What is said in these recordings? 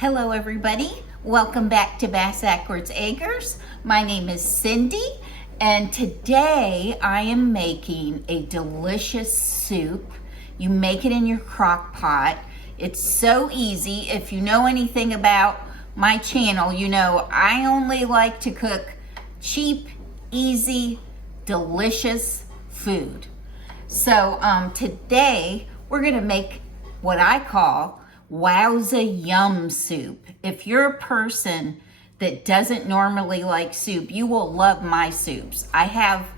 Hello everybody, welcome back to Bass Backwards Acres. My name is Cindy and today I am making a delicious soup. You make it in your crock pot. It's so easy. If you know anything about my channel, you know I only like to cook cheap, easy, delicious food. So today we're gonna make what I call Wowza Yum Soup. If you're a person that doesn't normally like soup, you will love my soups. I have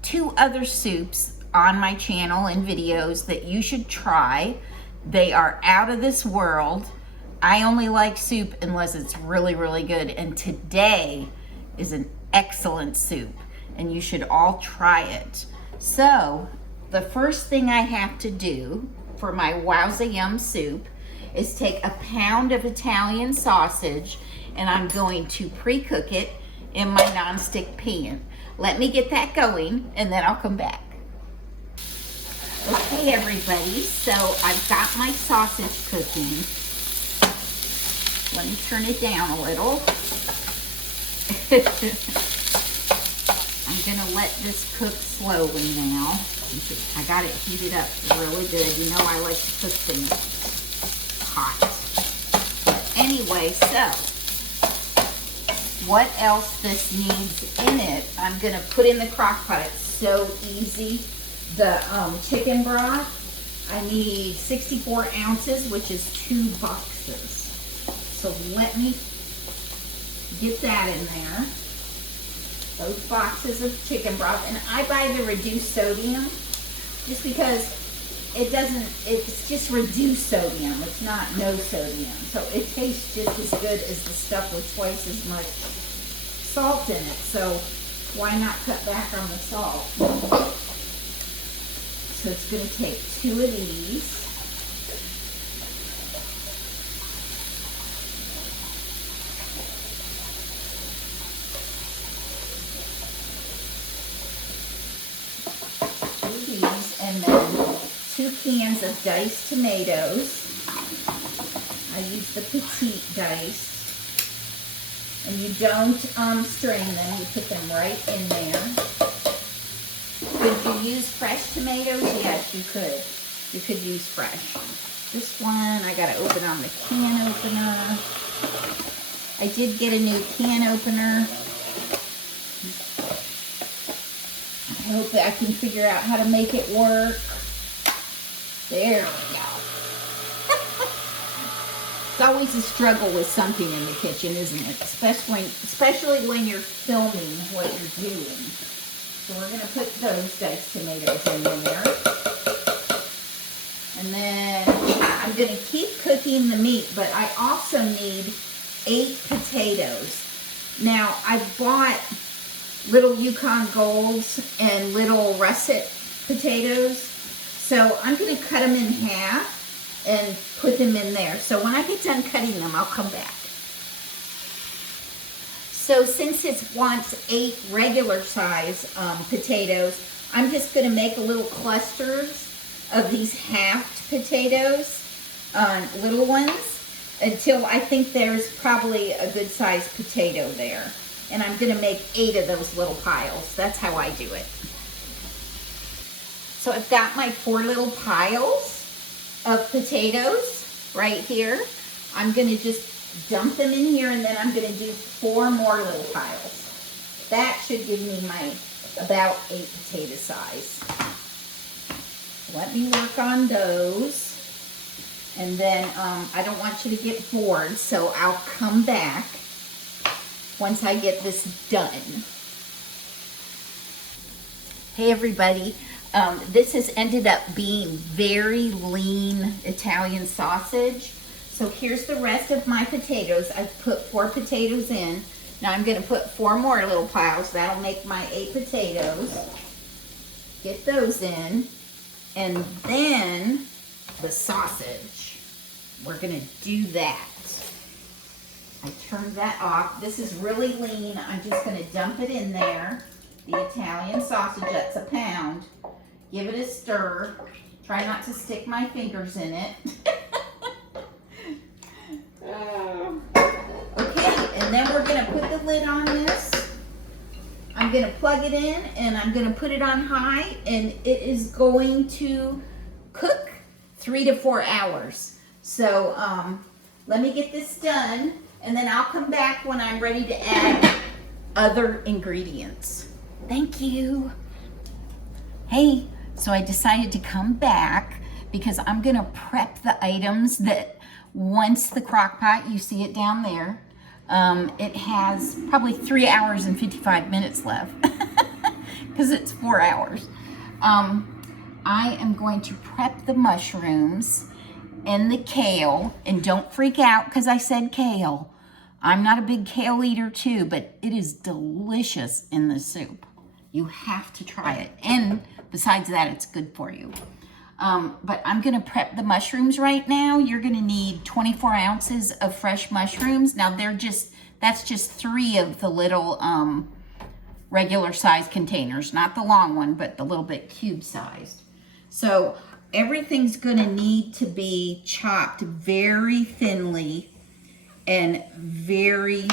2 other soups on my channel and videos that you should try. They are out of this world. I only like soup unless it's really, really good. And today is an excellent soup and you should all try it. So the first thing I have to do for my Wowza Yum Soup is take a pound of Italian sausage and I'm going to pre-cook it in my nonstick pan. Let me get that going and then I'll come back. Okay everybody, so I've got my sausage cooking. Let me turn it down a little. I'm gonna let this cook slowly now. I got it heated up really good. You know I like to cook things hot. But anyway, so what else this needs in it, I'm gonna put in the crock pot. It's so easy. The chicken broth, I need 64 ounces, which is 2 boxes. So let me get that in there. Those boxes of chicken broth, and I buy the reduced sodium just because it's just reduced sodium. It's not no sodium. So it tastes just as good as the stuff with twice as much salt in it. So why not cut back on the salt? So it's going to take 2 of these. And then 2 cans of diced tomatoes. I use the petite diced. And you don't strain them, you put them right in there. Could you use fresh tomatoes? Yes, you could. You could use fresh. This one, I gotta open on the can opener. I did get a new can opener. I hope that I can figure out how to make it work. There we go. It's always a struggle with something in the kitchen, isn't it? Especially when you're filming what you're doing. So we're going to put those diced tomatoes in there. And then I'm going to keep cooking the meat, but I also need 8 potatoes. Now, I bought little Yukon Golds and little russet potatoes. So I'm going to cut them in half and put them in there. So when I get done cutting them, I'll come back. So since it wants 8 regular size potatoes, I'm just going to make little clusters of these halved potatoes, little ones, until I think there's probably a good sized potato there. And I'm going to make 8 of those little piles. That's how I do it. So I've got my 4 little piles of potatoes right here. I'm going to just dump them in here, and then I'm going to do 4 more little piles. That should give me my about 8 potato size. Let me work on those. And then I don't want you to get bored, so I'll come back once I get this done. Hey everybody, this has ended up being very lean Italian sausage. So here's the rest of my potatoes. I've put 4 potatoes in. Now I'm going to put 4 more little piles. That'll make my 8 potatoes. Get those in. And then the sausage. We're going to do that. I turned that off. This is really lean. I'm just going to dump it in there. The Italian sausage, that's a pound. Give it a stir. Try not to stick my fingers in it. Oh. lid on this. I'm gonna plug it in and I'm gonna put it on high, and it is going to cook 3 to 4 hours. So let me get this done, and then I'll come back when I'm ready to add other ingredients. Thank you. Hey, so I decided to come back because I'm gonna prep the items that once the crock pot, you see it down there, it has probably 3 hours and 55 minutes left because it's 4 hours. I am going to prep the mushrooms and the kale, and don't freak out because I said kale. I'm not a big kale eater too, but it is delicious in the soup. You have to try it. And besides that, it's good for you. But I'm gonna prep the mushrooms right now. You're gonna need 24 ounces of fresh mushrooms. Now that's just 3 of the little regular size containers, not the long one, but the little bit cube sized. So everything's gonna need to be chopped very thinly and very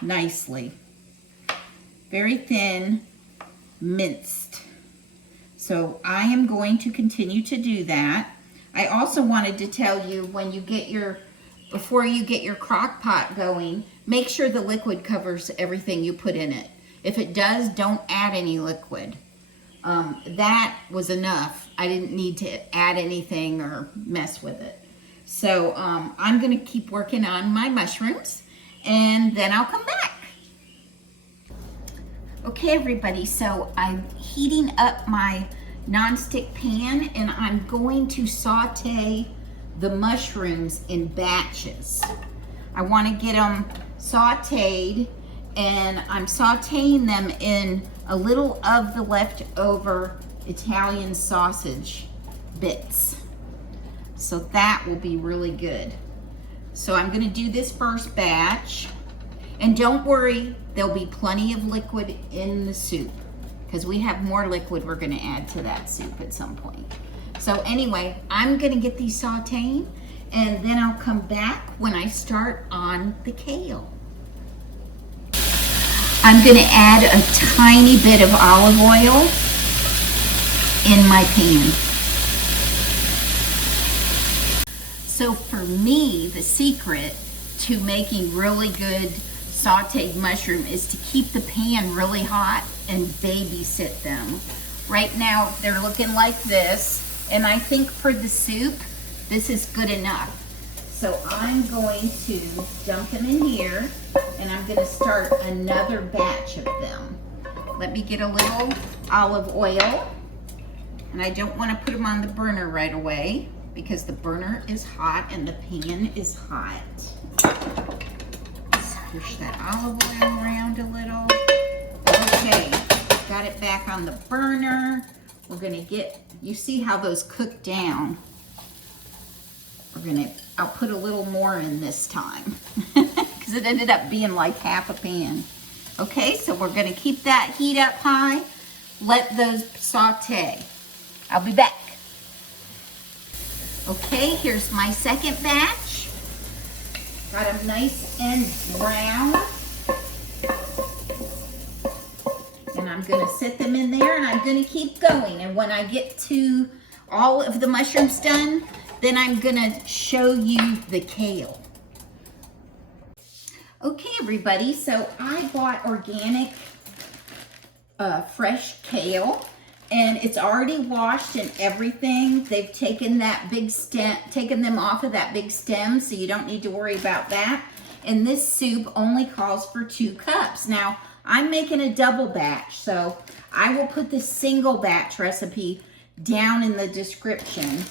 nicely. Very thin, minced. So I am going to continue to do that. I also wanted to tell you, before you get your crock pot going, make sure the liquid covers everything you put in it. If it does, don't add any liquid. That was enough. I didn't need to add anything or mess with it. So I'm gonna keep working on my mushrooms, and then I'll come back. Okay, everybody, so I'm heating up my nonstick pan, and I'm going to saute the mushrooms in batches. I want to get them sauteed, and I'm sauteing them in a little of the leftover Italian sausage bits. So that will be really good. So I'm going to do this first batch, and don't worry, there'll be plenty of liquid in the soup because we have more liquid we're going to add to that soup at some point. So anyway, I'm going to get these sauteing, and then I'll come back when I start on the kale. I'm going to add a tiny bit of olive oil in my pan. So for me, the secret to making really good sauteed mushroom is to keep the pan really hot and babysit them. Right now, they're looking like this, and I think for the soup, this is good enough. So I'm going to dump them in here, and I'm going to start another batch of them. Let me get a little olive oil, and I don't want to put them on the burner right away because the burner is hot and the pan is hot. Push that olive oil around a little. Okay, got it back on the burner. We're gonna you see how those cook down. I'll put a little more in this time because it ended up being like half a pan. Okay, so we're gonna keep that heat up high. Let those saute. I'll be back. Okay, here's my second batch. Got them nice and brown. And I'm gonna set them in there, and I'm gonna keep going. And when I get to all of the mushrooms done, then I'm gonna show you the kale. Okay, everybody, so I bought organic fresh kale, and it's already washed and everything. They've taken them off of that big stem, so you don't need to worry about that. And this soup only calls for 2 cups. Now, I'm making a double batch, so I will put the single batch recipe down in the description.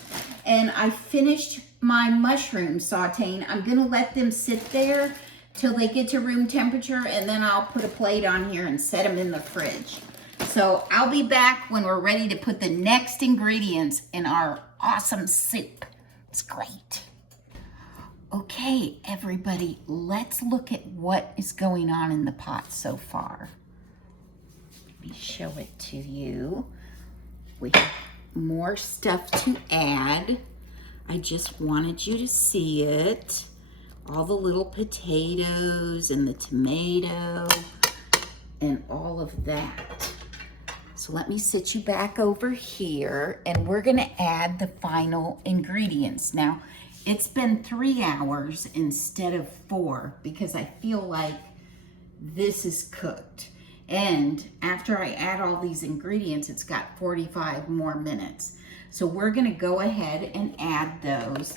And I finished my mushroom sauteing. I'm gonna let them sit there till they get to room temperature, and then I'll put a plate on here and set them in the fridge. So I'll be back when we're ready to put the next ingredients in our awesome soup. It's great. Okay, everybody, let's look at what is going on in the pot so far. Let me show it to you. We have more stuff to add. I just wanted you to see it. all the little potatoes and the tomato and all of that. So let me sit you back over here, and we're gonna add the final ingredients. Now, it's been 3 hours instead of 4 because I feel like this is cooked. And after I add all these ingredients, it's got 45 more minutes. So we're gonna go ahead and add those.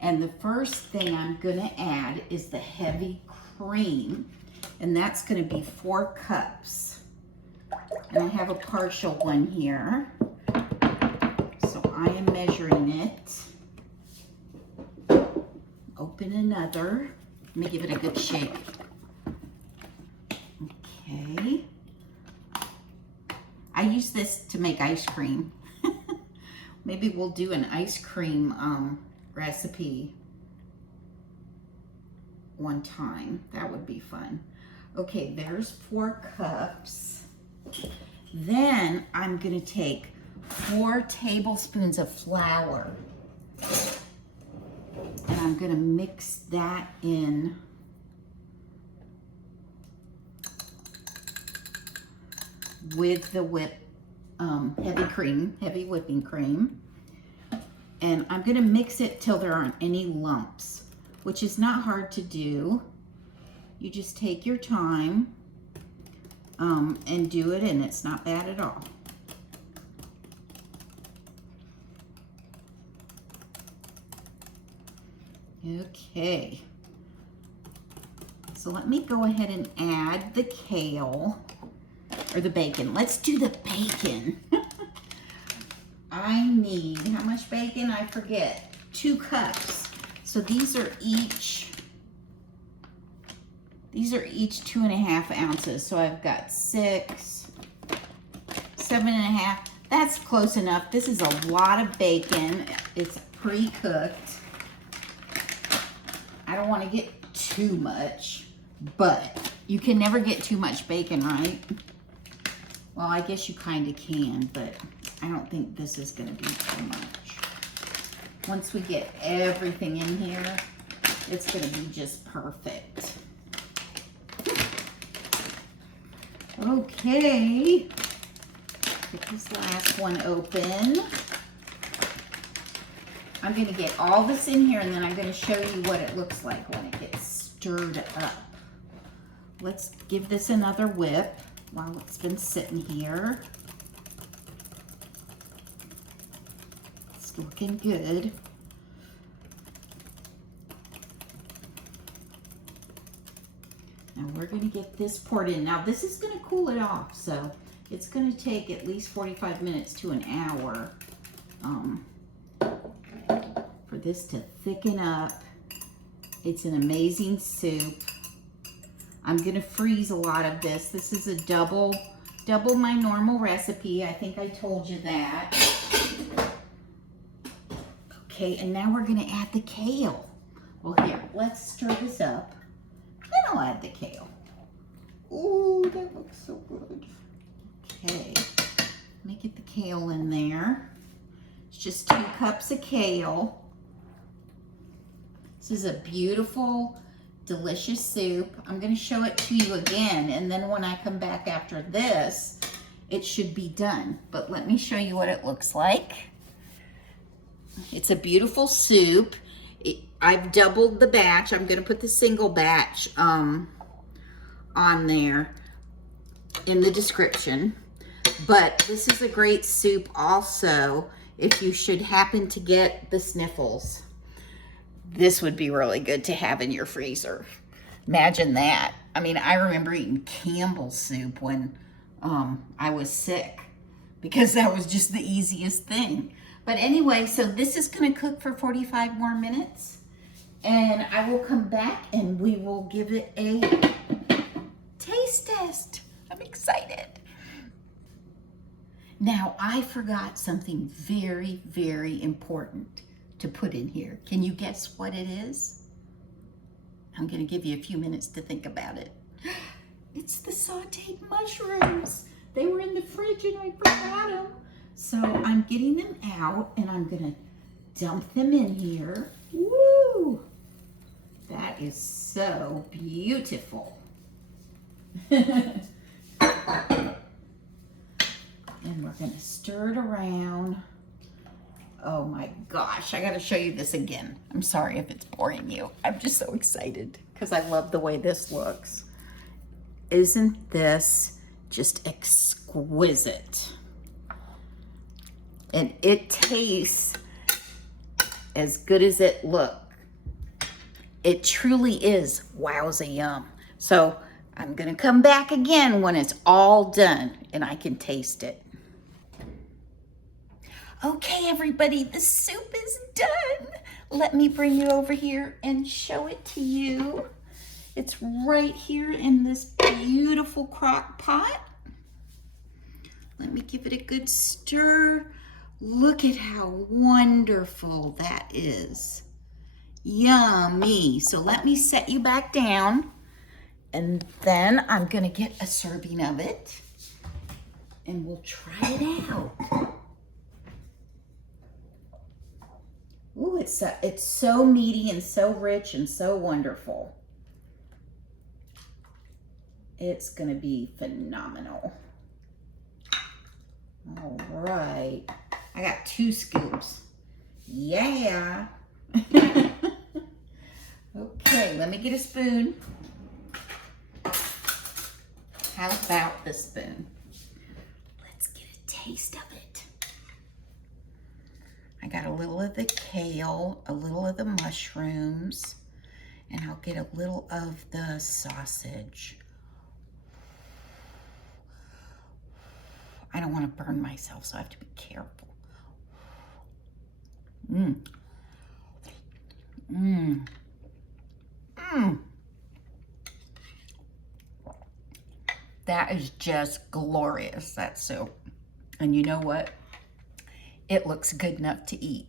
And the first thing I'm gonna add is the heavy cream, and that's gonna be 4 cups. And I have a partial one here. So I am measuring it. Open another. Let me give it a good shake. Okay. I use this to make ice cream. Maybe we'll do an ice cream recipe one time. That would be fun. Okay, there's 4 cups. Then I'm gonna take 4 tablespoons of flour, and I'm gonna mix that in with the heavy whipping cream. And I'm gonna mix it till there aren't any lumps, which is not hard to do. You just take your time and do it, and it's not bad at all. Okay. So let me go ahead and add the kale, or the bacon. Let's do the bacon. I need, how much bacon? I forget. 2 cups. So these are each 2.5 ounces. So I've got 6, 7.5. That's close enough. This is a lot of bacon. It's pre-cooked. I don't want to get too much, but you can never get too much bacon, right? Well, I guess you kind of can, but I don't think this is going to be too much. Once we get everything in here, it's going to be just perfect. Okay, get this last one open. I'm going to get all this in here, and then I'm going to show you what it looks like when it gets stirred up. Let's give this another whip while it's been sitting here. It's looking good. Now we're going to get this poured in. Now this is going to cool it off, so it's going to take at least 45 minutes to an hour for this to thicken up. It's an amazing soup. I'm going to freeze a lot of this. This is a double my normal recipe. I think I told you that. Okay, and now we're going to add the kale. Well, here, let's stir this up. Then I'll add the kale. Ooh, that looks so good. Okay, let me get the kale in there. It's just 2 cups of kale. This is a beautiful, delicious soup. I'm going to show it to you again, and then when I come back after this, it should be done. But let me show you what it looks like. It's a beautiful soup. I've doubled the batch. I'm going to put the single batch on there in the description. But this is a great soup also if you should happen to get the sniffles. This would be really good to have in your freezer. Imagine that. I mean, I remember eating Campbell's soup when I was sick because that was just the easiest thing. But anyway, so this is going to cook for 45 more minutes. And I will come back and we will give it a taste test. I'm excited. Now, I forgot something very, very important to put in here. Can you guess what it is? I'm going to give you a few minutes to think about it. It's the sauteed mushrooms. They were in the fridge and I forgot them. So I'm getting them out and I'm going to dump them in here. Woo! That That is so beautiful. And we're gonna stir it around. Oh my gosh, I gotta show you this again. I'm sorry if it's boring you. I'm just so excited because I love the way this looks. Isn't this just exquisite? And it tastes as good as it looks. It truly is Wowza Yum. So I'm gonna come back again when it's all done and I can taste it. Okay, everybody, the soup is done. Let me bring you over here and show it to you. It's right here in this beautiful crock pot. Let me give it a good stir. Look at how wonderful that is. Yummy. So let me set you back down, and then I'm gonna get a serving of it and we'll try it out. Ooh, it's so meaty and so rich and so wonderful. It's gonna be phenomenal. All right, I got 2 scoops. Yeah. Okay, let me get a spoon. How about the spoon? Let's get a taste of it. I got a little of the kale, a little of the mushrooms, and I'll get a little of the sausage. I don't want to burn myself, so I have to be careful. Mmm. Mmm. Mmm. That is just glorious, that soup. And you know what? It looks good enough to eat.